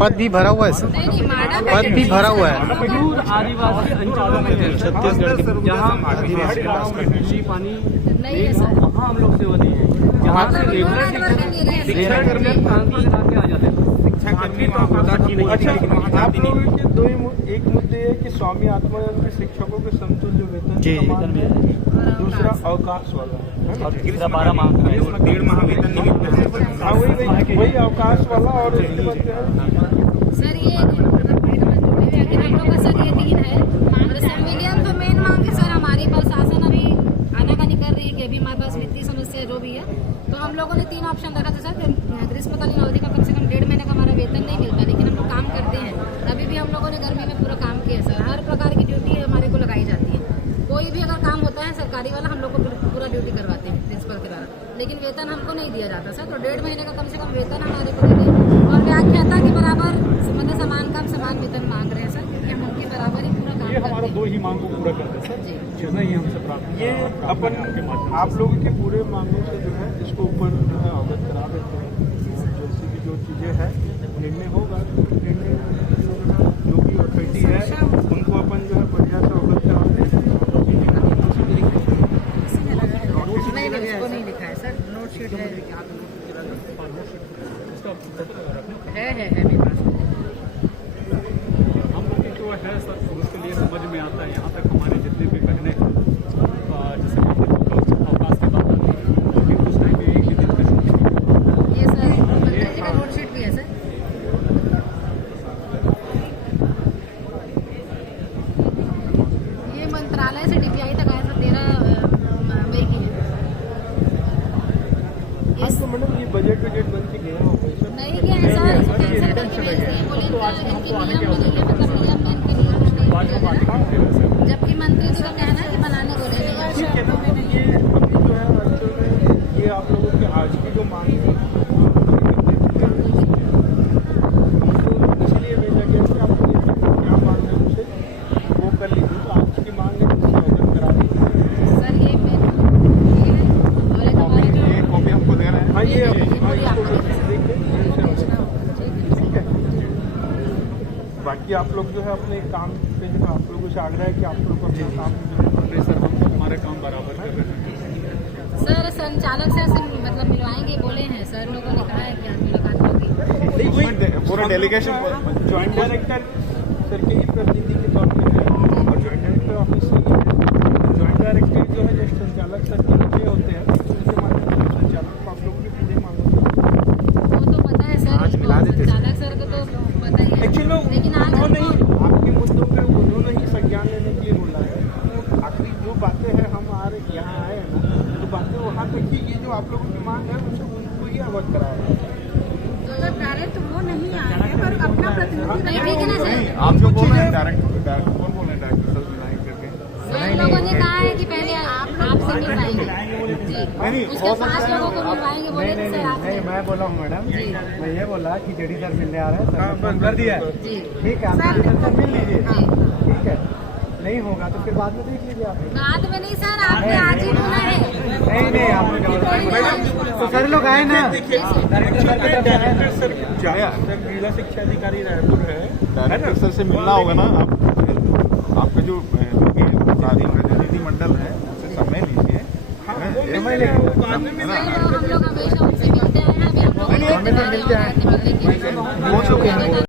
पद भी भरा हुआ है सर, पद भी भरा हुआ है। आदिवासी अंचलों में है छत्तीसगढ़ के जहाँ बिजली पानी नहीं है सर, वहाँ हम लोग सेवा दिए हैं। जहाँ से शिक्षा करने ट्रांसफर करा के आ जाते हैं। अच्छा, आप लोगों के दो ही एक मुद्दे है कि स्वामी आत्मानंद के शिक्षकों के समतुल्य वेतन जी। दूसरा अवकाश वाला और तीसरा 12 माह का है, 1.5 माह वेतन नहीं मिलता है। हाँ, वही अवकाश वाला। और उसके बाद क्या है सर ये हम लोग का सर ये 3 है और संविलियन तो मेन मांग है सर हमारी। प्रशासन अभी आनाकानी कर रही है कि अभी हमारे पास वित्तीय समस्या जो भी है, तो हम लोगों ने 3 ऑप्शन रखा था सर। ग्रीष्मकालीन अवधि का कम से कम 1.5 महीने का हमारा वेतन नहीं मिलता, लेकिन हम लोग काम करते हैं। अभी भी हम लोगों ने गर्मी में पूरा काम किया सर। हर प्रकार की ड्यूटी हमारे को लगाई जाती है। कोई भी अगर काम होता है सरकारी वाला, हम लोग को पूरा ड्यूटी करवाते हैं प्रिंसिपल के द्वारा, लेकिन वेतन हमको नहीं दिया जाता सर। तो 1.5 महीने का कम से कम वेतन हमारे को देते और व्याख्याता के बराबर मतलब समान काम समान वेतन मांग रहे हैं सर, क्योंकि हम उनके बराबर ही पूरा काम ये हमारा करते हैं। 2 ही मांग को पूरा करते हैं सर, जी। जितना ही हमसे प्राप्त ये अपन आप लोगों के पूरे मांगों से जो है इसको ऊपर अवगत करा देते हैं। जैसे कि जो चीज़ें हैं निर्णय होगा, निर्णय जो भी अथॉरिटी है उनको अपन जो है बढ़िया से अवगत कराते हैं। नहीं उसको नहीं लिखा है सर, नोट शीट है मेरे पास। हम लोग की जो है सर उसके लिए समझ में आता है। यहाँ तक हमारे जितने भी कहने जैसे अवकाश के बाद उस टाइम में एक ही दिन का छुट्टी। ये सर मंत्री जी का नोट शीट भी है सर। ये मंत्रालय से डीपीआई तक आया था 13 मई की है। आज तो मैडम ये बजट बन के गया हो पैसा नहीं गया है सर, इसको कैंसिल करके भेज दिए। बोले इनके नियम में नहीं है, मतलब नियम में इनके नियम में नहीं, जबकि मंत्री जी का कहना है कि बनाने को ले लिया। ठीक है ना। ये अभी जो है असल में ये आप लोगों की आज की जो मांग है इसलिए भेजा गया कि आप क्या मांग है उनसे वो कर लीजिए। तो आज की मांग है उससे अवगत करा दीजिए सर ये मेन और एक हमारी जो ये कॉपी हमको दे रहे हैं। हाँ ये पूरी आपको ठीक है। बाकी आप लोग जो है अपने काम पे जो है आप लोगों से आग्रह है कि आप लोग अपना काम नहीं सर हम हमारे काम बराबर कर रहे हैं। सर संचालक से मतलब मिलवाएंगे बोले हैं सर, लोगों ने कहा है कि आज मुलाकात होगी। पूरा डेलीगेशन ज्वाइंट डायरेक्टर सर के ही प्रतिनिधि के तौर पे है और ज्वाइंट डायरेक्टर ऑफिस से ज्वाइंट डायरेक्टर जो है जो संचालक सर के नीचे होते हैं, उनके माध्यम से संचालक को आप लोगों की पूरी मांगों वो तो पता है सर, संचालक सर को तो पता ही है, एक्चुअली लेकिन आज उन्होंने हमको आपके मुद्दों पे उन्होंने ही संज्ञान लेने के लिए बोला है। तो आखिरी जो बातें हैं हम यहाँ आए हैं ना, तो बातें वहाँ तक ही ये जो आप लोगों की मांग है उनसे उनको ही अवगत कराया है। डायरेक्ट वो नहीं आए हैं, पर अपना प्रतिनिधि नहीं, ठीक है ना सर। आप जो बोल रहे हैं डायरेक्टर कौन बोल रहे हैं? डायरेक्टर सर विनायक करके सर लोगों ने कहा है कि पहले आपसे मिलवाएंगे जी, उसके 5 लोगों को मिलवाएंगे बोले थे सर आपसे। नहीं मैं बोला हूँ मैडम, जी। मैं ये बोला कि जेडी सर मिलने आ रहे हैं, सर फोन कर दिया है। जी ठीक है, आप सर मिल लीजिए। जी। ठीक है, नहीं होगा तो फिर बाद में देख लीजिए आप। बाद में नहीं सर, आपने आज ही बोला है। नहीं आप तो सर लोग आए ना, डायरेक्टर सर जिला शिक्षा अधिकारी रायपुर है। डायरेक्टर सर से मिलना होगा ना। आप आपके जो प्रतिनिधिमंडल है उससे समय लीजिए। बाद में हम लोग हमेशा उनसे मिलते हैं, अभी हम लोग मिलते हैं। मिलते हैं।